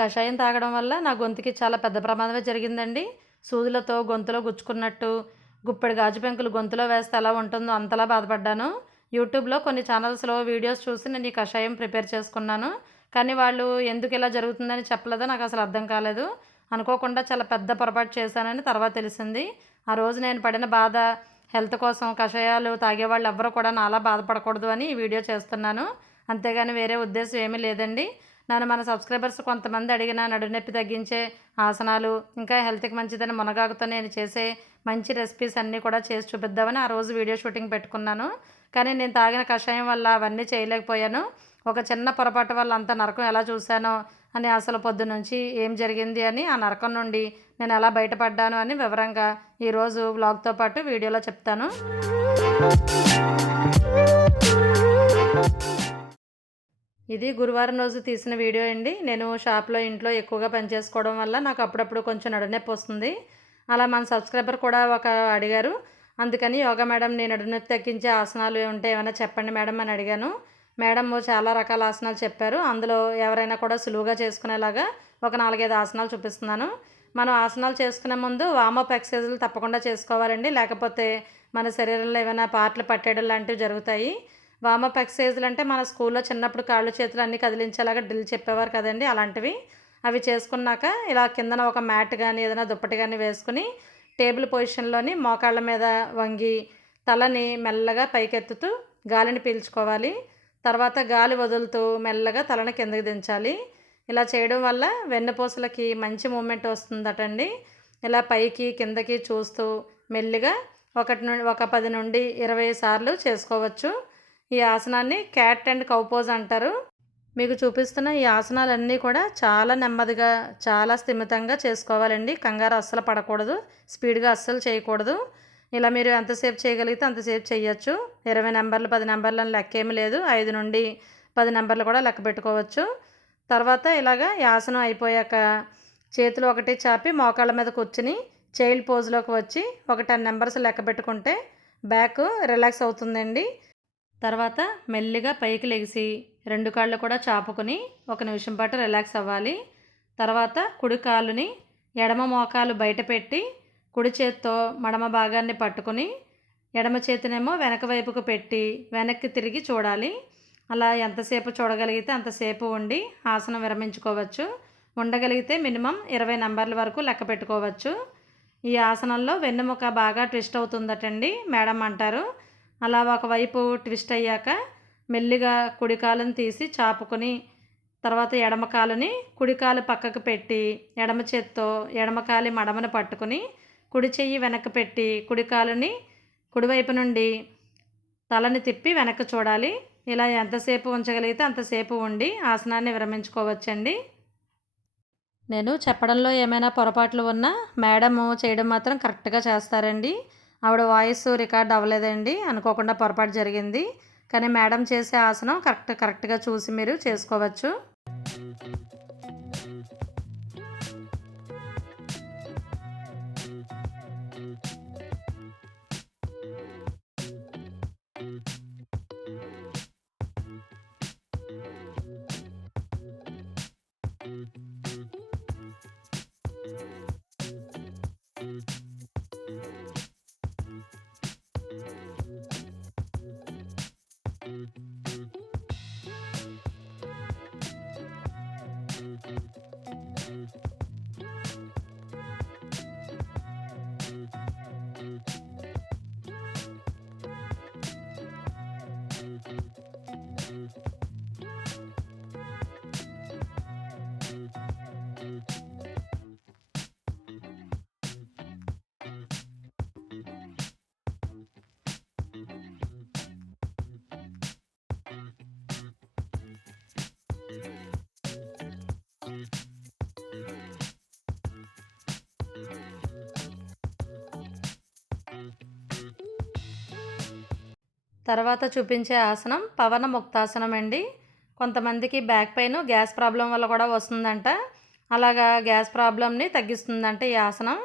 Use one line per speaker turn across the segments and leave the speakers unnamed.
కషాయం తాగడం వల్ల నా గొంతుకి చాలా పెద్ద ప్రమాదమే జరిగిందండి. సూదులతో గొంతులో గుచ్చుకున్నట్టు గుప్పెడు గాజు పెంకులు గొంతులో వేస్తే ఎలా ఉంటుందో అంతలా బాధపడ్డాను. యూట్యూబ్లో కొన్ని ఛానల్స్లో వీడియోస్ చూసి నేను ఈ కషాయం ప్రిపేర్ చేసుకున్నాను. కానీ వాళ్ళు ఎందుకు ఇలా జరుగుతుందని చెప్పలేదో నాకు అసలు అర్థం కాలేదు. అనుకోకుండా చాలా పెద్ద పొరపాటు చేశానని తర్వాత తెలిసింది. ఆ రోజు నేను పడిన బాధ హెల్త్ కోసం కషాయాలు తాగేవాళ్ళు ఎవరు కూడా నాలా బాధపడకూడదు అని ఈ వీడియో చేస్తున్నాను. అంతేగాని వేరే ఉద్దేశం ఏమీ లేదండి. నన్ను మన సబ్స్క్రైబర్స్ కొంతమంది అడిగిన నడునొప్పి తగ్గించే ఆసనాలు ఇంకా హెల్త్కి మంచిదని మునగాకుతో నేను చేసే మంచి రెసిపీస్ అన్నీ కూడా చేసి చూపిద్దామని ఆ రోజు వీడియో షూటింగ్ పెట్టుకున్నాను. కానీ నేను తాగిన కషాయం వల్ల అవన్నీ చేయలేకపోయాను. ఒక చిన్న పొరపాటు వల్ల అంత నరకం ఎలా చూశానో అని అసలు పొద్దు నుంచి ఏం జరిగింది అని ఆ నరకం నుండి నేను ఎలా బయటపడ్డాను అని వివరంగా ఈరోజు వ్లాగ్తో పాటు వీడియోలో చెప్తాను. ఇది గురువారం రోజు తీసిన వీడియో అండి. నేను షాప్లో ఇంట్లో ఎక్కువగా పనిచేసుకోవడం వల్ల నాకు అప్పుడప్పుడు కొంచెం నడునొప్పి వస్తుంది. అలా మన సబ్స్క్రైబర్ కూడా ఒక అడిగారు. అందుకని యోగా మేడం నేను నడునొప్పి తగ్గించే ఆసనాలు ఉంటే ఏమైనా చెప్పండి మేడం అని అడిగాను. మేడం చాలా రకాల ఆసనాలు చెప్పారు. అందులో ఎవరైనా కూడా సులువుగా చేసుకునేలాగా ఒక నాలుగైదు ఆసనాలు చూపిస్తున్నాను. మనం ఆసనాలు చేసుకునే ముందు వామప్ ఎక్సర్సైజులు తప్పకుండా చేసుకోవాలండి. లేకపోతే మన శరీరంలో ఏమైనా పార్ట్లు పట్టేయడం లాంటివి జరుగుతాయి. వామప్ ఎక్సర్సైజులు అంటే మన స్కూల్లో చిన్నప్పుడు కాళ్ళు చేతులు అన్నీ కదిలించేలాగా డ్రిల్ చెప్పేవారు కదండి అలాంటివి. అవి చేసుకున్నాక ఇలా కిందన ఒక మ్యాట్ కానీ ఏదైనా దుప్పటి కానీ వేసుకుని టేబుల్ పొజిషన్లోని మోకాళ్ళ మీద వంగి తలని మెల్లగా పైకెత్తుతూ గాలిని పీల్చుకోవాలి. తర్వాత గాలి వదులుతూ మెల్లగా తలని కిందకి దించాలి. ఇలా చేయడం వల్ల వెన్నుపూసలకి మంచి మూమెంట్ వస్తుందటండి. ఇలా పైకి కిందకి చూస్తూ మెల్లిగా ఒకటి నుండి ఒక పది నుండి ఇరవై సార్లు చేసుకోవచ్చు. ఈ ఆసనాన్ని క్యాట్ అండ్ కౌపోజ్ అంటారు. మీకు చూపిస్తున్న ఈ ఆసనాలన్నీ కూడా చాలా నెమ్మదిగా చాలా స్థిమితంగా చేసుకోవాలండి. కంగారు అస్సలు పడకూడదు. స్పీడ్గా అస్సలు చేయకూడదు. ఇలా మీరు ఎంతసేపు చేయగలిగితే అంతసేపు చేయొచ్చు ఇరవై నెంబర్లు పది నెంబర్లు అని లెక్క ఏమి లేదు. ఐదు నుండి పది నెంబర్లు కూడా లెక్క పెట్టుకోవచ్చు. తర్వాత ఇలాగా ఈ ఆసనం అయిపోయాక చేతులు ఒకటి చాపి మోకాళ్ళ మీద కూర్చుని చైల్డ్ పోజ్లోకి వచ్చి ఒక టెన్ నెంబర్స్ లెక్క పెట్టుకుంటే బ్యాక్ రిలాక్స్ అవుతుందండి. తర్వాత మెల్లిగా పైకి లెగిసి రెండు కాళ్ళు కూడా చాపుకొని ఒక నిమిషం పాటు రిలాక్స్ అవ్వాలి. తర్వాత కుడి కాలుని ఎడమ మోకాలు బయట పెట్టి కుడి చేత్తో మడమ భాగాన్ని పట్టుకుని ఎడమ చేతినేమో వెనక వైపుకు పెట్టి వెనక్కి తిరిగి చూడాలి. అలా ఎంతసేపు చూడగలిగితే అంతసేపు ఉండి ఆసనం విరమించుకోవచ్చు. ఉండగలిగితే మినిమం ఇరవై నెంబర్ల వరకు లెక్క పెట్టుకోవచ్చు. ఈ ఆసనంలో వెన్నుముక బాగా ట్విస్ట్ అవుతుందటండి మేడం అంటారు. అలా ఒకవైపు ట్విస్ట్ అయ్యాక మెల్లిగా కుడికాలను తీసి చాపుకొని తర్వాత ఎడమకాలుని కుడికాలు పక్కకు పెట్టి ఎడమ చేత్తో ఎడమకాలి మడమను పట్టుకుని కుడి చెయ్యి వెనక్కి పెట్టి కుడికాలుని కుడివైపు నుండి తలని తిప్పి వెనక్కి చూడాలి. ఇలా ఎంతసేపు ఉంచగలిగితే అంతసేపు ఉండి ఆసనాన్ని విరమించుకోవచ్చండి. నేను చెప్పడంలో ఏమైనా పొరపాట్లు ఉన్నా మేడము చేయడం మాత్రం కరెక్ట్గా చేస్తారండి. ఆవిడ వాయిస్ రికార్డ్ అవ్వలేదండి. అనుకోకుండా పొరపాటు జరిగింది. కానీ మేడం చేసే ఆసనం కరెక్ట్ కరెక్ట్గా చూసి మీరు చేసుకోవచ్చు. తర్వాత చూపించే ఆసనం పవన ముక్తాసనం అండి. కొంతమందికి బ్యాక్ పెయిన్ గ్యాస్ ప్రాబ్లం వల్ల కూడా వస్తుందంట. అలాగా గ్యాస్ ప్రాబ్లమ్ని తగ్గిస్తుందంట ఈ ఆసనం.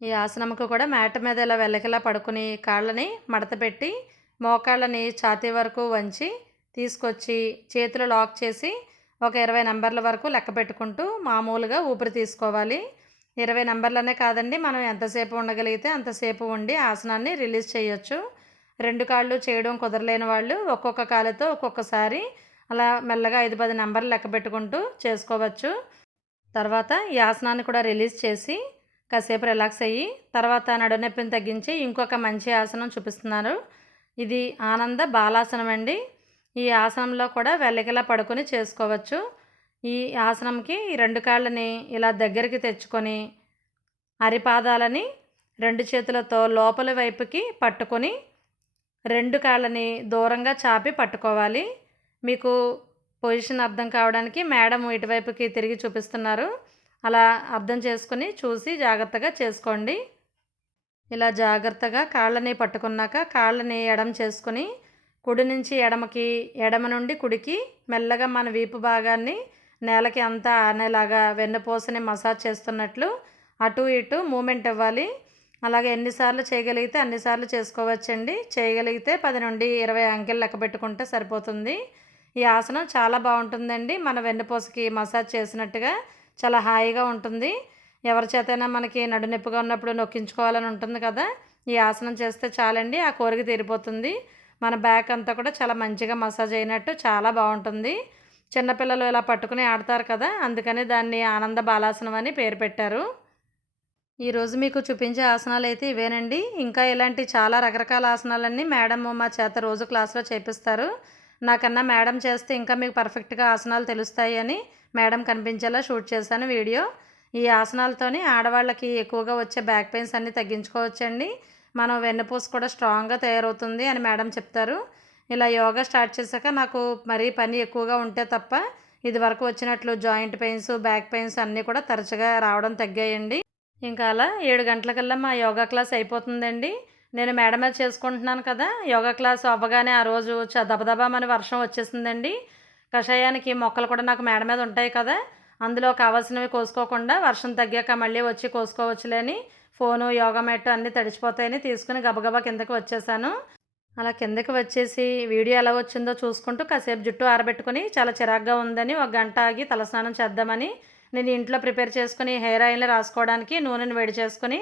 ఈ ఆసనంకు కూడా మ్యాట్ మీద ఇలా వెల్లకిలా పడుకుని కాళ్ళని మడత పెట్టి మోకాళ్ళని ఛాతీ వరకు వంచి తీసుకొచ్చి చేతులు లాక్ చేసి ఒక ఇరవై నెంబర్ల వరకు లెక్క పెట్టుకుంటూ మామూలుగా ఊపిరి తీసుకోవాలి. ఇరవై నెంబర్లనే కాదండి మనం ఎంతసేపు ఉండగలిగితే అంతసేపు ఉండి ఆసనాన్ని రిలీజ్ చేయొచ్చు. రెండు కాళ్ళు చేయడం కుదరలేని వాళ్ళు ఒక్కొక్క కాళ్ళతో ఒక్కొక్కసారి అలా మెల్లగా ఐదు పది నెంబర్లు లెక్క పెట్టుకుంటూ చేసుకోవచ్చు. తర్వాత ఈ ఆసనాన్ని కూడా రిలీజ్ చేసి కాసేపు రిలాక్స్ అయ్యి తర్వాత నడునొప్పిని తగ్గించి ఇంకొక మంచి ఆసనం చూపిస్తున్నారు. ఇది ఆనంద బాలాసనం అండి. ఈ ఆసనంలో కూడా వెల్లకిలా పడుకొని చేసుకోవచ్చు. ఈ ఆసనంకి రెండు కాళ్ళని ఇలా దగ్గరికి తెచ్చుకొని అరిపాదాలని రెండు చేతులతో లోపల వైపుకి పట్టుకొని రెండు కాళ్ళని దూరంగా చాపి పట్టుకోవాలి. మీకు పొజిషన్ అర్థం కావడానికి మేడం ఇటువైపుకి తిరిగి చూపిస్తున్నారు. అలా అర్థం చేసుకుని చూసి జాగ్రత్తగా చేసుకోండి. ఇలా జాగ్రత్తగా కాళ్ళని పట్టుకున్నాక కాళ్ళని ఎడమ చేసుకుని కుడి నుంచి ఎడమకి ఎడమ నుండి కుడికి మెల్లగా మన వీపు భాగాన్ని నేలకి అంతా ఆనేలాగా వెన్నుపోసని మసాజ్ చేస్తున్నట్లు అటు ఇటు మూమెంట్ ఇవ్వాలి. అలాగే ఎన్నిసార్లు చేయగలిగితే అన్నిసార్లు చేసుకోవచ్చండి. చేయగలిగితే పది నుండి ఇరవై అంకెలు లెక్క పెట్టుకుంటే సరిపోతుంది. ఈ ఆసనం చాలా బాగుంటుందండి. మన వెన్నుపూసకి మసాజ్ చేసినట్టుగా చాలా హాయిగా ఉంటుంది. ఎవరి చేతైనా మనకి నడునొప్పిగా ఉన్నప్పుడు నొక్కించుకోవాలని ఉంటుంది కదా. ఈ ఆసనం చేస్తే చాలండి. ఆ కోరిక తీరిపోతుంది. మన బ్యాక్ అంతా కూడా చాలా మంచిగా మసాజ్ అయినట్టు చాలా బాగుంటుంది. చిన్నపిల్లలు ఇలా పట్టుకుని ఆడతారు కదా. అందుకని దాన్ని ఆనంద బాలాసనం అని పేరు పెట్టారు. ఈరోజు మీకు చూపించే ఆసనాలు అయితే ఇవేనండి. ఇంకా ఇలాంటి చాలా రకరకాల ఆసనాలన్నీ మేడం మా చేత రోజు క్లాస్లో చేపిస్తారు. నాకన్నా మేడం చేస్తే ఇంకా మీకు పర్ఫెక్ట్గా ఆసనాలు తెలుస్తాయి అని మేడం కనిపించేలా షూట్ చేశాను వీడియో. ఈ ఆసనాలతోని ఆడవాళ్ళకి ఎక్కువగా వచ్చే బ్యాక్ పెయిన్స్ అన్నీ తగ్గించుకోవచ్చండి. మనం వెన్నుపూస కూడా స్ట్రాంగ్గా తయారవుతుంది అని మేడం చెప్తారు. ఇలా యోగా స్టార్ట్ చేశాక నాకు మరీ పని ఎక్కువగా ఉంటే తప్ప ఇది వరకు వచ్చినట్లు జాయింట్ పెయిన్స్ బ్యాక్ పెయిన్స్ అన్నీ కూడా తరచుగా రావడం తగ్గాయండి. ఇంకా అలా ఏడు గంటలకల్లా మా యోగా క్లాస్ అయిపోతుందండి. నేను మేడ మీద చేసుకుంటున్నాను కదా యోగా క్లాస్ అవ్వగానే ఆ రోజు దబదబామని వర్షం వచ్చేసిందండి. కషాయానికి మొక్కలు కూడా నాకు మేడ మీద ఉంటాయి కదా అందులో కావాల్సినవి కోసుకోకుండా వర్షం తగ్గాక మళ్ళీ వచ్చి కోసుకోవచ్చులేని ఫోను యోగా మ్యాట్ అన్నీ తడిచిపోతాయని తీసుకుని గబగబా కిందకి వచ్చేసాను. అలా కిందకి వచ్చేసి వీడియో ఎలా వచ్చిందో చూసుకుంటూ కాసేపు జుట్టు ఆరబెట్టుకుని చాలా చిరాగ్గా ఉందని ఒక గంట ఆగి తలస్నానం చేద్దామని నేను ఇంట్లో ప్రిపేర్ చేసుకుని హెయిర్ ఆయిల్ రాసుకోవడానికి నూనెను వేడి చేసుకుని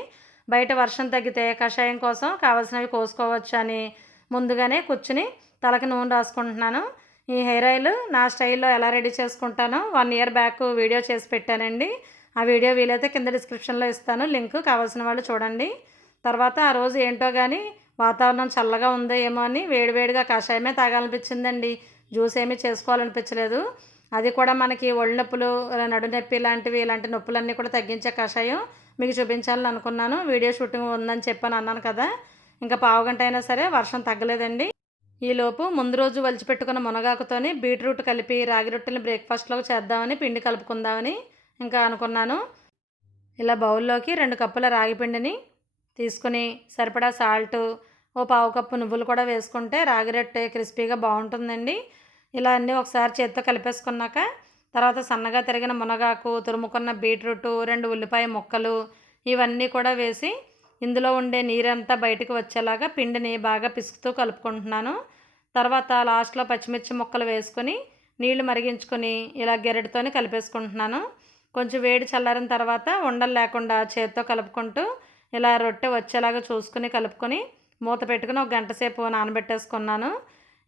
బయట వర్షం తగ్గితే కషాయం కోసం కావాల్సినవి కోసుకోవచ్చు అని ముందుగానే కూర్చుని తలకి నూనె రాసుకుంటున్నాను. ఈ హెయిర్ ఆయిల్ నా స్టైల్లో ఎలా రెడీ చేసుకుంటానో వన్ ఇయర్ బ్యాక్ వీడియో చేసి పెట్టానండి. ఆ వీడియో వీలైతే కింద డిస్క్రిప్షన్లో ఇస్తాను. లింక్ కావాల్సిన వాళ్ళు చూడండి. తర్వాత ఆ రోజు ఏంటో కానీ వాతావరణం చల్లగా ఉందో ఏమో అని వేడివేడిగా కషాయమే తాగాలనిపించిందండి. జ్యూస్ ఏమీ చేసుకోవాలనిపించలేదు. అది కూడా మనకి ఒళ్ళు నొప్పులు నడునొప్పి లాంటివి ఇలాంటి నొప్పులన్నీ కూడా తగ్గించే కషాయం మీకు చూపించాలని అనుకున్నాను. వీడియో షూటింగ్ ఉందని చెప్పాను అన్నాను కదా. ఇంకా పావు గంట అయినా సరే వర్షం తగ్గలేదండి. ఈలోపు ముందు రోజు వలిచిపెట్టుకున్న మునగాకుతోని బీట్రూట్ కలిపి రాగి రొట్టెని బ్రేక్ఫాస్ట్లో చేద్దామని పిండి కలుపుకుందామని ఇంకా అనుకున్నాను. ఇలా బౌల్లోకి రెండు కప్పుల రాగి పిండిని తీసుకుని సరిపడా సాల్ట్ ఓ పావు కప్పు నువ్వులు కూడా వేసుకుంటే రాగి రొట్టె క్రిస్పీగా బాగుంటుందండి. ఇలా అన్నీ ఒకసారి చేత్తో కలిపేసుకున్నాక తర్వాత సన్నగా తిరిగిన మునగాకు తురుముకున్న బీట్రూట్ రెండు ఉల్లిపాయ ముక్కలు ఇవన్నీ కూడా వేసి ఇందులో ఉండే నీరంతా బయటకు వచ్చేలాగా పిండిని బాగా పిసుకుతూ కలుపుకుంటున్నాను. తర్వాత లాస్ట్లో పచ్చిమిర్చి ముక్కలు వేసుకొని నీళ్ళు మరిగించుకొని ఇలా గెరటితోని కలిపేసుకుంటున్నాను. కొంచెం వేడి చల్లారిన తర్వాత ఉండలు లేకుండా చేత్తో కలుపుకుంటూ ఇలా రొట్టె వచ్చేలాగా చూసుకుని కలుపుకొని మూత పెట్టుకుని ఒక గంట సేపు నానబెట్టేసుకున్నాను.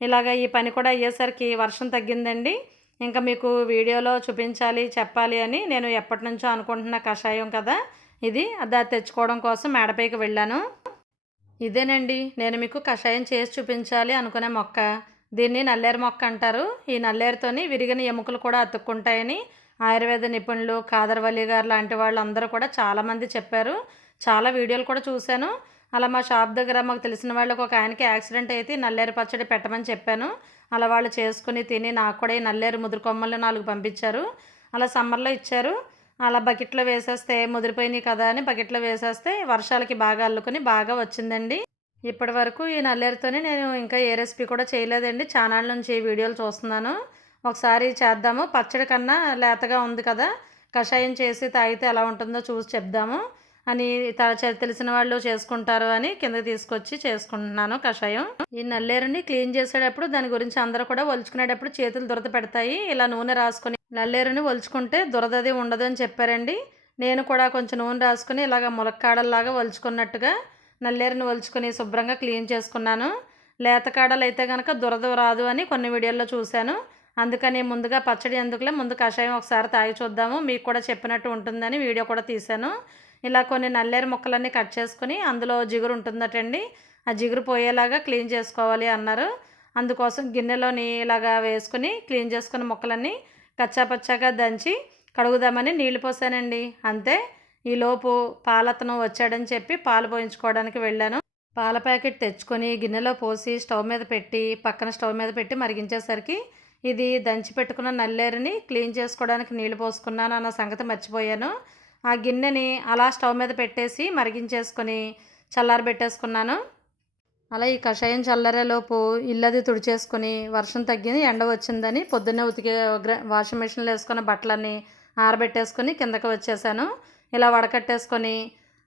ఇలాగ ఈ పని కూడా అయ్యేసరికి వర్షం తగ్గిందండి. ఇంకా మీకు వీడియోలో చూపించాలి చెప్పాలి అని నేను ఎప్పటి నుంచో అనుకుంటున్న కషాయం కదా ఇది. అది తెచ్చుకోవడం కోసం మేడపైకి వెళ్ళాను. ఇదేనండి. నేను మీకు కషాయం చేసి చూపించాలి అనుకునే మొక్క. దీన్ని నల్లేరు మొక్క అంటారు. ఈ నల్లేరుతోని విరిగిన ఎముకలు కూడా అతుక్కుంటాయని ఆయుర్వేద నిపుణులు కాదర్వల్లి గారు లాంటి వాళ్ళు అందరూ కూడా చాలామంది చెప్పారు. చాలా వీడియోలు కూడా చూశాను. అలా మా షాప్ దగ్గర మాకు తెలిసిన వాళ్ళకి ఒక ఆయనకి యాక్సిడెంట్ అయితే నల్లేరు పచ్చడి పెట్టమని చెప్పాను. అలా వాళ్ళు చేసుకుని తిని నాకు కూడా ఈ నల్లేరు ముదురు కొమ్మలు నాలుగు పంపించారు. అలా సమ్మర్లో ఇచ్చారు. అలా బకెట్లో వేసేస్తే ముదిరిపోయినాయి కదా అని బకెట్లో వేసేస్తే వర్షాలకి బాగా అల్లుకొని బాగా వచ్చిందండి. ఇప్పటి వరకు ఈ నల్లేరుతోనే నేను ఇంకా ఏ రెసిపీ కూడా చేయలేదండి. ఛానల్ నుంచి వీడియోలు చూస్తున్నాను. ఒకసారి చేద్దాము. పచ్చడి కన్నా లేతగా ఉంది కదా. కషాయం చేసి తాగితే ఎలా ఉంటుందో చూసి చెప్దాము. అని త- తెలిసిన వాళ్ళు చేసుకుంటారు అని కింద తీసుకొచ్చి చేసుకుంటున్నాను కషాయం. ఈ నల్లేరుని క్లీన్ చేసేటప్పుడు దాని గురించి అందరూ కూడా ఒలుచుకునేటప్పుడు చేతులు దురద పెడతాయి. ఇలా నూనె రాసుకొని నల్లేరుని ఒలుచుకుంటే దురదది ఉండదు అని చెప్పారండి. నేను కూడా కొంచెం నూనె రాసుకుని ఇలాగ ములక్కాడల్లాగా ఒలుచుకున్నట్టుగా నల్లేరుని ఒలుచుకొని శుభ్రంగా క్లీన్ చేసుకున్నాను. లేత కాడలు అయితే కనుక దురద రాదు అని కొన్ని వీడియోల్లో చూశాను. అందుకని ముందుగా పచ్చడి ఎందుకులే ముందు కషాయం ఒకసారి తాగి చూద్దాము. మీకు కూడా చెప్పినట్టు ఉంటుందని వీడియో కూడా తీశాను. ఇలా కొన్ని నల్లేరు ముక్కలన్నీ కట్ చేసుకుని అందులో జిగురు ఉంటుందటండి. ఆ జిగురు పోయేలాగా క్లీన్ చేసుకోవాలి అన్నారు. అందుకోసం గిన్నెలోని ఇలాగా వేసుకుని క్లీన్ చేసుకున్న ముక్కలన్నీ కచ్చాపచ్చాగా దంచి కడుగుదామని నీళ్ళు పోసానండి. అంతే ఈలోపు పాలతను వచ్చాడని చెప్పి పాలు పోయించుకోవడానికి వెళ్ళాను. పాల ప్యాకెట్ తెచ్చుకొని గిన్నెలో పోసి స్టవ్ మీద పెట్టి పక్కన స్టవ్ మీద పెట్టి మరిగించేసరికి ఇది దంచి పెట్టుకున్న నల్లేరుని క్లీన్ చేసుకోవడానికి నీళ్ళు పోసుకున్నాను అన్న సంగతి మర్చిపోయాను. ఆ గిన్నెని అలా స్టవ్ మీద పెట్టేసి మరిగించేసుకొని చల్లారబెట్టేసుకున్నాను అలా ఈ కషాయం చల్లరేలోపు ఇల్లది తుడిచేసుకొని వర్షం తగ్గింది ఎండ వచ్చిందని పొద్దున్నే ఉతికే వాషింగ్ మిషన్లో వేసుకున్న బట్టలన్నీ ఆరబెట్టేసుకొని కిందకి వచ్చేసాను. ఇలా వడకట్టేసుకొని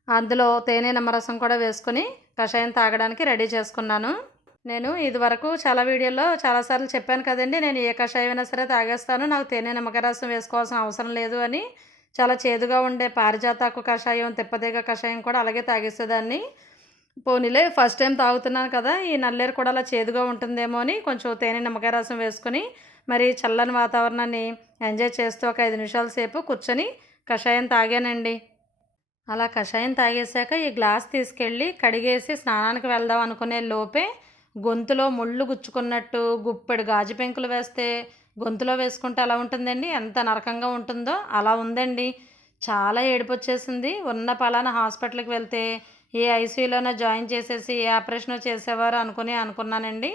అందులో తేనె నిమ్మరసం కూడా వేసుకొని కషాయం తాగడానికి రెడీ చేసుకున్నాను. నేను ఇదివరకు చాలా వీడియోలో చాలాసార్లు చెప్పాను కదండి నేను ఏ కషాయం అయినా సరే తాగేస్తాను నాకు తేనె నిమ్మకాయ రసం వేసుకోవాల్సిన అవసరం లేదు అని. చాలా చేదుగా ఉండే పారిజాతాకు కషాయం తిప్పదేగ కషాయం కూడా అలాగే తాగేసేదాన్ని. పోనీలే ఫస్ట్ టైం తాగుతున్నాను కదా ఈ నల్లేరు కూడా అలా చేదుగా ఉంటుందేమో అని కొంచెం తేనె నిమ్మకాయ రసం వేసుకొని మరి చల్లని వాతావరణాన్ని ఎంజాయ్ చేస్తూ ఒక ఐదు నిమిషాల సేపు కూర్చొని కషాయం తాగానండి. అలా కషాయం తాగేశాక ఈ గ్లాస్ తీసుకెళ్ళి కడిగేసి స్నానానికి వెళ్దాం అనుకునే లోపే గొంతులో ముళ్ళు గుచ్చుకున్నట్టు గుప్పెడు గాజు పెంకులు వేస్తే గొంతులో వేసుకుంటే ఎలా ఉంటుందండి? ఎంత నరకంగా ఉంటుందో అలా ఉందండి. చాలా ఏడుపు వచ్చేసింది ఉన్న పలానా హాస్పిటల్కి వెళ్తే ఏ ఐసీయూలోనో జాయిన్ చేసేసి ఏ ఆపరేషన్ చేసేవారు అనుకుని అనుకున్నానండి.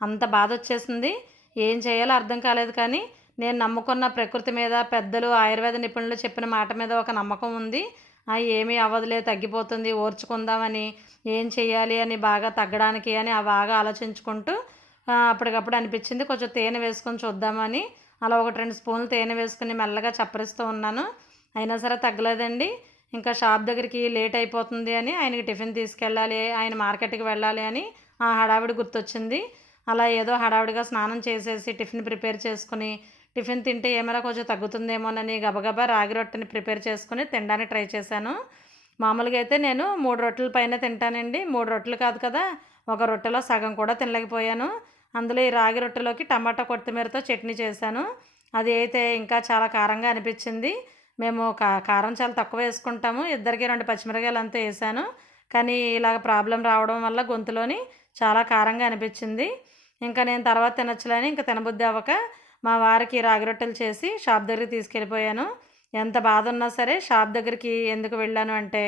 అంత బాధ వచ్చేసింది ఏం చేయాలో అర్థం కాలేదు కానీ నేను నమ్ముకున్న ప్రకృతి మీద పెద్దలు ఆయుర్వేద నిపుణులు చెప్పిన మాట మీద ఒక నమ్మకం ఉంది. ఆ ఏమీ అవ్వదులే తగ్గిపోతుంది ఓర్చుకుందామని ఏం చేయాలి అని బాగా తగ్గడానికి అని బాగా ఆలోచించుకుంటూ అప్పటికప్పుడు అనిపించింది కొంచెం తేనె వేసుకొని చూద్దామని. అలా ఒకటి రెండు స్పూన్లు తేనె వేసుకుని మెల్లగా చప్పరిస్తూ ఉన్నాను. అయినా సరే తగ్గలేదండి. ఇంకా షాప్ దగ్గరికి లేట్ అయిపోతుంది అని ఆయనకి టిఫిన్ తీసుకెళ్ళాలి ఆయన మార్కెట్కి వెళ్ళాలి అని ఆ హడావిడి గుర్తొచ్చింది. అలా ఏదో హడావిడిగా స్నానం చేసేసి టిఫిన్ ప్రిపేర్ చేసుకుని టిఫిన్ తింటే ఏమైనా కొంచెం తగ్గుతుందేమోనని గబగబా రాగి రొట్టెని ప్రిపేర్ చేసుకుని తినడానికి ట్రై చేశాను. మామూలుగా అయితే నేను మూడు రొట్టెల పైన తింటానండి. మూడు రొట్టెలు కాదు కదా ఒక రొట్టెలో సగం కూడా తినలేకపోయాను. అందులో ఈ రాగి రొట్టెలోకి టమాటా కొత్తిమీరతో చట్నీ చేశాను. అది అయితే ఇంకా చాలా కారంగా అనిపించింది. మేము కా కారం చాలా తక్కువ వేసుకుంటాము. ఇద్దరికి రెండు పచ్చిమిరకాయలు అంతా వేసాను. కానీ ఇలాగ ప్రాబ్లం రావడం వల్ల గొంతులోని చాలా కారంగా అనిపించింది. ఇంకా నేను తర్వాత తినొచ్చులని ఇంకా తినబుద్ధి అవ్వక మా వారికి రాగి రొట్టెలు చేసి షాప్ దగ్గరికి తీసుకెళ్ళిపోయాను. ఎంత బాధ ఉన్నా సరే షాప్ దగ్గరికి ఎందుకు వెళ్ళాను అంటే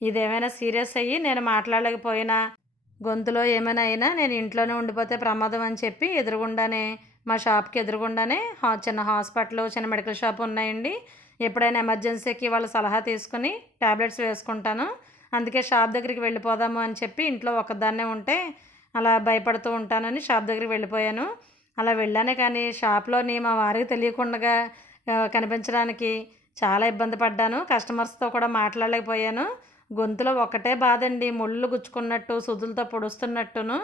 ఇదేమైనా సీరియస్ అయ్యి నేను మాట్లాడలేకపోయినా గొంతులో ఏమైనా అయినా నేను ఇంట్లోనే ఉండిపోతే ప్రమాదం అని చెప్పి ఎదురుగుండానే మా షాప్కి ఎదురుగుండానే హా చిన్న హాస్పిటల్ చిన్న మెడికల్ షాప్ ఉన్నాయండి. ఎప్పుడైనా ఎమర్జెన్సీకి వాళ్ళ సలహా తీసుకుని ట్యాబ్లెట్స్ వేసుకుంటాను. అందుకే షాప్ దగ్గరికి వెళ్ళిపోదాము అని చెప్పి ఇంట్లో ఒక్కదాన్నే ఉంటే అలా భయపడుతూ ఉంటానని షాప్ దగ్గరికి వెళ్ళిపోయాను. అలా వెళ్ళానే కానీ షాప్లోని మా వారికి తెలియకుండా కనిపించడానికి చాలా ఇబ్బంది పడ్డాను. కస్టమర్స్తో కూడా మాట్లాడలేకపోయాను. గొంతులో ఒకటే బాధ అండి ముళ్ళు గుచ్చుకున్నట్టు సుదులతో పొడుస్తున్నట్టును.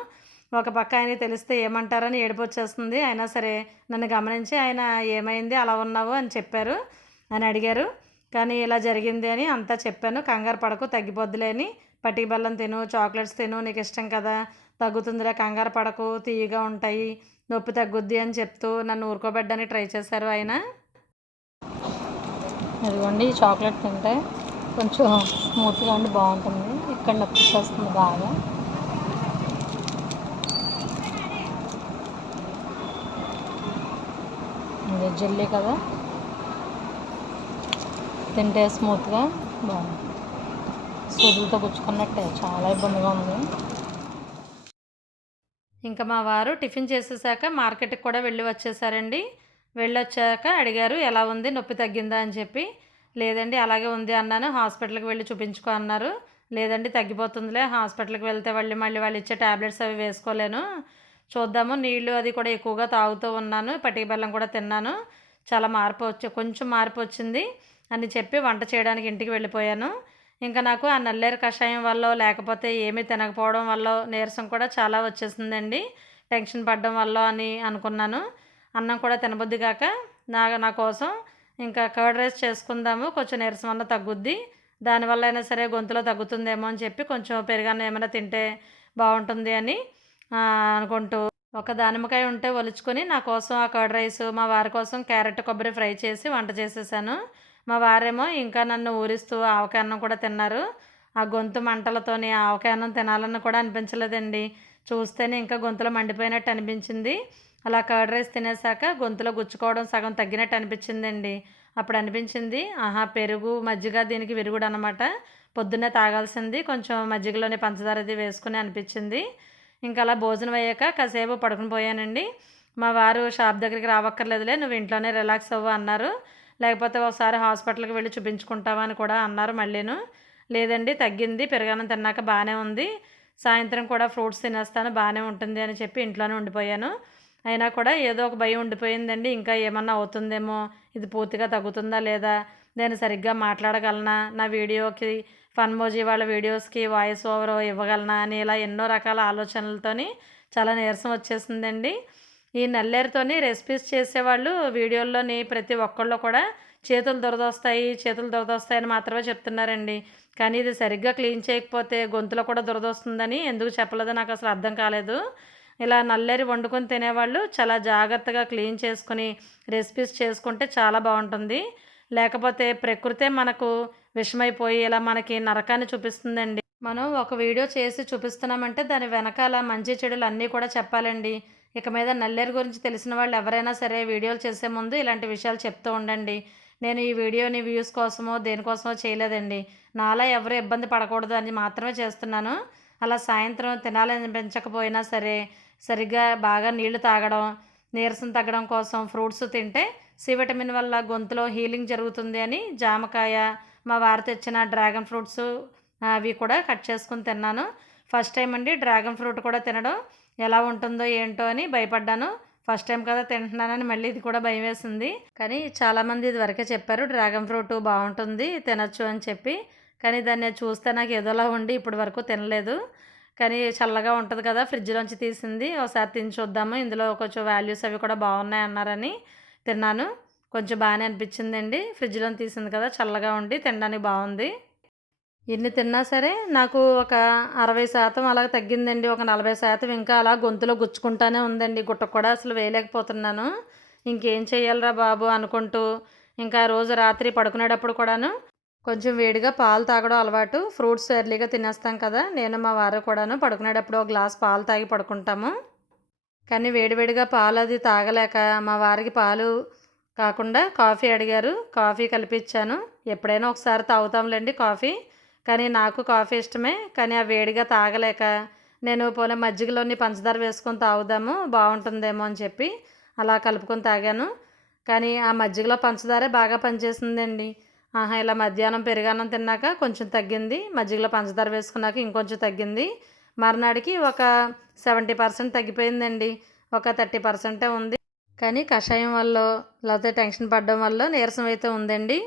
ఒక పక్క ఆయనకి తెలిస్తే ఏమంటారని ఏడుపు వచ్చేస్తుంది అయినా సరే నన్ను గమనించి ఆయన ఏమైంది? అలా ఉన్నావు? అని చెప్పారు. అని అడిగారు. కానీ ఇలా జరిగింది అని అంతా చెప్పాను. కంగారు పడకు తగ్గిపోద్దులే అని. పట్టిక బెల్లం తిను చాక్లెట్స్ తిను నీకు ఇష్టం కదా. తగ్గుతుందిలే కంగారు పడకు తీయగా ఉంటాయి. నొప్పి తగ్గుద్ది అని చెప్తూ నన్ను ఊరుకోబెట్టడానికి ట్రై చేశారు ఆయన. ఇదిగోండి చాక్లెట్ తింటే కొంచెం స్మూత్గా ఉండి బాగుంటుంది. ఇక్కడ నొప్పి చేస్తుంది బాగా. ఇది జెల్లీ కదా. తింటే స్మూత్గా బాగుంది సూదులతో గుచ్చుకున్నట్టే చాలా ఇబ్బందిగా ఉంది. ఇంకా మా వారు టిఫిన్ చేసేసాక మార్కెట్కి కూడా వెళ్ళి వచ్చేసారండి. వెళ్ళొచ్చాక అడిగారు ఎలా ఉంది? నొప్పి తగ్గిందా? అని చెప్పి. లేదండి అలాగే ఉంది అన్నాను. హాస్పిటల్కి వెళ్ళి చూపించుకో అన్నారు. లేదండి తగ్గిపోతుందిలే. హాస్పిటల్కి వెళ్తే మళ్ళీ మళ్ళీ వాళ్ళు ఇచ్చే ట్యాబ్లెట్స్ అవి వేసుకోలేను. చూద్దాము. నీళ్ళు అది కూడా ఎక్కువగా తాగుతూ ఉన్నాను. పట్టిక బెల్లం కూడా తిన్నాను. చాలా మార్పు వచ్చి కొంచెం మార్పు వచ్చింది అని చెప్పి వంట చేయడానికి ఇంటికి వెళ్ళిపోయాను. ఇంకా నాకు ఆ నల్లేరు కషాయం వల్ల లేకపోతే ఏమీ తినకపోవడం వల్ల నీరసం కూడా చాలా వచ్చేసిందండి. టెన్షన్ పడడం వల్ల అని అనుకున్నాను. అన్నం కూడా తినబుద్ది కాక నా నా కోసం ఇంకా కర్డ్ రైస్ చేసుకుందాము కొంచెం నీరసం అన్న తగ్గుద్ది. దానివల్ల అయినా సరే గొంతులో తగ్గుతుందేమో అని చెప్పి కొంచెం పెరుగన్నం ఏమైనా తింటే బాగుంటుంది అని అనుకుంటూ ఒక దానిమ్మకాయ ఉంటే ఒలుచుకొని నా కోసం ఆ కర్డ్ రైస్ మా వారి కోసం క్యారెట్ కొబ్బరి ఫ్రై చేసి వంట చేసేసాను. మా వారేమో ఇంకా నన్ను ఊరిస్తూ ఆవకాయ అన్నం కూడా తిన్నారు. ఆ గొంతు మంటలతోని ఆవకాయ అన్నం తినాలని కూడా అనిపించలేదండి. చూస్తేనే ఇంకా గొంతులో మండిపోయినట్టు అనిపించింది. అలా కర్డ్ రైస్ తినేసాక గొంతులో గుచ్చుకోవడం సగం తగ్గినట్టు అనిపించిందండి. అప్పుడు అనిపించింది ఆహా పెరుగు మజ్జిగ దీనికి విరుగుడు అనమాట పొద్దున్నే తాగాల్సింది కొంచెం మజ్జిగలోనే పంచదార అది వేసుకుని అనిపించింది. ఇంకా అలా భోజనం అయ్యాక కాసేపు పడుకుని పోయానండి. మా వారు షాప్ దగ్గరికి రావక్కర్లేదులే నువ్వు ఇంట్లోనే రిలాక్స్ అవ్వు అన్నారు. లేకపోతే ఒకసారి హాస్పిటల్కి వెళ్ళి చూపించుకుంటావా అని కూడా అన్నారు మళ్ళీను. లేదండి తగ్గింది పెరగానం తిన్నాక బాగానే ఉంది. సాయంత్రం కూడా ఫ్రూట్స్ తినేస్తాను బాగానే ఉంటుంది అని చెప్పి ఇంట్లోనే ఉండిపోయాను. అయినా కూడా ఏదో ఒక భయం ఉండిపోయిందండి. ఇంకా ఏమన్నా అవుతుందేమో ఇది పూర్తిగా తగ్గుతుందా లేదా నేను సరిగ్గా మాట్లాడగలనా? నా వీడియోకి ఫన్మోజీ వాళ్ళ వీడియోస్కి వాయిస్ ఓవర్ ఇవ్వగలనా అని ఇలా ఎన్నో రకాల ఆలోచనలతోని చాలా నీరసం వచ్చేసిందండి. ఈ నల్లేరుతోని రెసిపీస్ చేసేవాళ్ళు వీడియోల్లోని ప్రతి ఒక్కళ్ళు కూడా చేతులు దురదొస్తాయి చేతులు దురదొస్తాయి అని మాత్రమే చెప్తున్నారండి. కానీ ఇది సరిగ్గా క్లీన్ చేయకపోతే గొంతులో కూడా దురదొస్తుందని ఎందుకు చెప్పలేదో నాకు అసలు అర్థం కాలేదు. ఇలా నల్లేరి వండుకొని తినేవాళ్ళు చాలా జాగ్రత్తగా క్లీన్ చేసుకుని రెసిపీస్ చేసుకుంటే చాలా బాగుంటుంది. లేకపోతే ప్రకృతే మనకు విషమైపోయి ఇలా మనకి నరకాన్ని చూపిస్తుందండి. మనం ఒక వీడియో చేసి చూపిస్తున్నామంటే దాని వెనకాల మంచి చెడులు అన్నీ కూడా చెప్పాలండి. ఇక మీద నల్లేరు గురించి తెలిసిన వాళ్ళు ఎవరైనా సరే వీడియోలు చేసే ముందు ఇలాంటి విషయాలు చెప్తూ ఉండండి. నేను ఈ వీడియోని వ్యూస్ కోసమో దేనికోసమో చేయలేదండి. నాలా ఎవరు ఇబ్బంది పడకూడదు అని మాత్రమే చేస్తున్నాను. అలా సాయంత్రం తినాలనిపించకపోయినా సరే సరిగ్గా బాగా నీళ్ళు తాగడం నీరసం తగ్గడం కోసం ఫ్రూట్స్ తింటే సి విటమిన్ వల్ల గొంతులో హీలింగ్ జరుగుతుంది అని జామకాయ మా వారు తెచ్చిన డ్రాగన్ ఫ్రూట్స్ అవి కూడా కట్ చేసుకుని తిన్నాను. ఫస్ట్ టైం అండి డ్రాగన్ ఫ్రూట్ కూడా తినడం. ఎలా ఉంటుందో ఏంటో అని భయపడ్డాను. ఫస్ట్ టైం కదా తింటున్నానని మళ్ళీ ఇది కూడా భయం వేసింది. కానీ చాలామంది ఇది వరకే చెప్పారు డ్రాగన్ ఫ్రూట్ బాగుంటుంది తినచ్చు అని చెప్పి. కానీ దాన్ని చూస్తే నాకు ఏదోలా ఉండి ఇప్పటి వరకు తినలేదు. కానీ చల్లగా ఉంటుంది కదా ఫ్రిడ్జ్లోంచి తీసింది. ఒకసారి తిని చూద్దాము. ఇందులో కొంచెం వాల్యూస్ అవి కూడా బాగున్నాయి అన్నారని తిన్నాను. కొంచెం బాగానే అనిపించిందండి. ఫ్రిడ్జ్లో తీసింది కదా చల్లగా ఉండి తినడానికి బాగుంది. ఎన్ని తిన్నా సరే నాకు ఒక అరవై శాతం అలా తగ్గిందండి. ఒక నలభై శాతం ఇంకా అలా గొంతులో గుచ్చుకుంటానే ఉందండి. గుట్ట కూడా అసలు వేయలేకపోతున్నాను. ఇంకేం చేయాలరా బాబు అనుకుంటూ ఇంకా రోజు రాత్రి పడుకునేటప్పుడు కూడాను కొంచెం వేడిగా పాలు తాగడం అలవాటు. ఫ్రూట్స్ ఎర్లీగా తినేస్తాం కదా. నేను మా వారు కూడాను పడుకునేటప్పుడు ఒక గ్లాస్ పాలు తాగి పడుకుంటాము. కానీ వేడివేడిగా పాలు అది తాగలేక మా వారికి పాలు కాకుండా కాఫీ అడిగారు. కాఫీ కల్పించాను ఎప్పుడైనా ఒకసారి తాగుతాంలేండి కాఫీ. కానీ నాకు కాఫీ ఇష్టమే. కానీ ఆ వేడిగా తాగలేక నేను పోలే మజ్జిగలోని పంచదార వేసుకొని తాగుదాము బాగుంటుందేమో అని చెప్పి అలా కలుపుకొని తాగాను. కానీ ఆ మజ్జిగలో పంచదారే బాగా పనిచేసిందండి. ఆహా ఇలా మధ్యాహ్నం పెరుగన్నం తిన్నాక కొంచెం తగ్గింది. మజ్జిగలో పంచదార వేసుకున్నాక ఇంకొంచెం తగ్గింది. మర్నాడికి ఒక సెవెంటీ పర్సెంట్ తగ్గిపోయిందండి. ఒక థర్టీ పర్సెంటే ఉంది. కానీ కషాయం వల్ల లేకపోతే టెన్షన్ పడడం వల్ల నీరసం అయితే ఉందండి.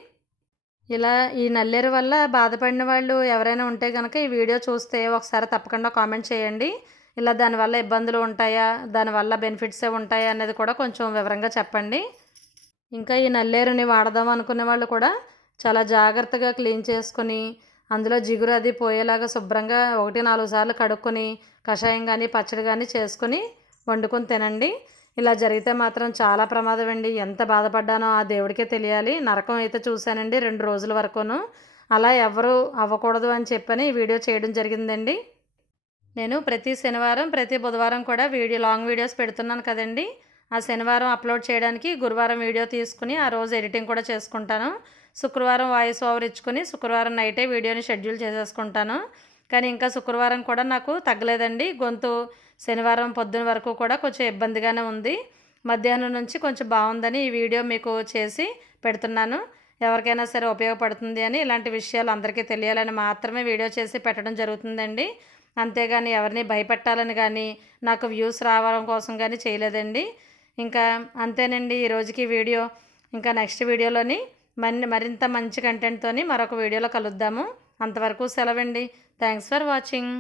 ఇలా ఈ నల్లేరు వల్ల బాధపడిన వాళ్ళు ఎవరైనా ఉంటే కనుక ఈ వీడియో చూస్తే ఒకసారి తప్పకుండా కామెంట్ చేయండి. ఇలా దానివల్ల ఇబ్బందులు ఉంటాయా? దానివల్ల బెనిఫిట్సే ఉంటాయా అనేది కూడా కొంచెం వివరంగా చెప్పండి. ఇంకా ఈ నల్లేరుని వాడదాం అనుకునే వాళ్ళు కూడా చాలా జాగ్రత్తగా క్లీన్ చేసుకొని అందులో జిగురు అది పోయేలాగా శుభ్రంగా ఒకటి నాలుగు సార్లు కడుక్కొని కషాయం కానీ పచ్చడి కానీ చేసుకొని వండుకొని తినండి. ఇలా జరిగితే మాత్రం చాలా ప్రమాదం అండి. ఎంత బాధపడ్డానో ఆ దేవుడికే తెలియాలి. నరకం అయితే చూశానండి రెండు రోజుల వరకును. అలా ఎవరు అవ్వకూడదు అని చెప్పని వీడియో చేయడం జరిగిందండి. నేను ప్రతి శనివారం ప్రతి బుధవారం కూడా వీడియో లాంగ్ వీడియోస్ పెడుతున్నాను కదండి. ఆ శనివారం అప్లోడ్ చేయడానికి గురువారం వీడియో తీసుకుని ఆ రోజు ఎడిటింగ్ కూడా చేసుకుంటాను. శుక్రవారం వాయిస్ ఓవర్ ఇచ్చుకొని శుక్రవారం నైటే వీడియోని షెడ్యూల్ చేసేసుకుంటాను. కానీ ఇంకా శుక్రవారం కూడా నాకు తగ్గలేదండి. గొంతు శనివారం పొద్దున వరకు కూడా కొంచెం ఇబ్బందిగానే ఉంది. మధ్యాహ్నం నుంచి కొంచెం బాగుందని ఈ వీడియో మీకు చేసి పెడుతున్నాను. ఎవరికైనా సరే ఉపయోగపడుతుంది అని ఇలాంటి విషయాలు అందరికీ తెలియాలని మాత్రమే వీడియో చేసి పెట్టడం జరుగుతుందండి. అంతేగాని ఎవరిని భయపెట్టాలని కానీ నాకు వ్యూస్ రావడం కోసం కానీ చేయలేదండి. ఇంకా అంతేనండి ఈ రోజుకి వీడియో. ఇంకా నెక్స్ట్ వీడియోలోని మరి మరింత మంచి కంటెంట్తోని మరొక వీడియోలో కలుద్దాము. అంతవరకు సెలవండి. Thanks for watching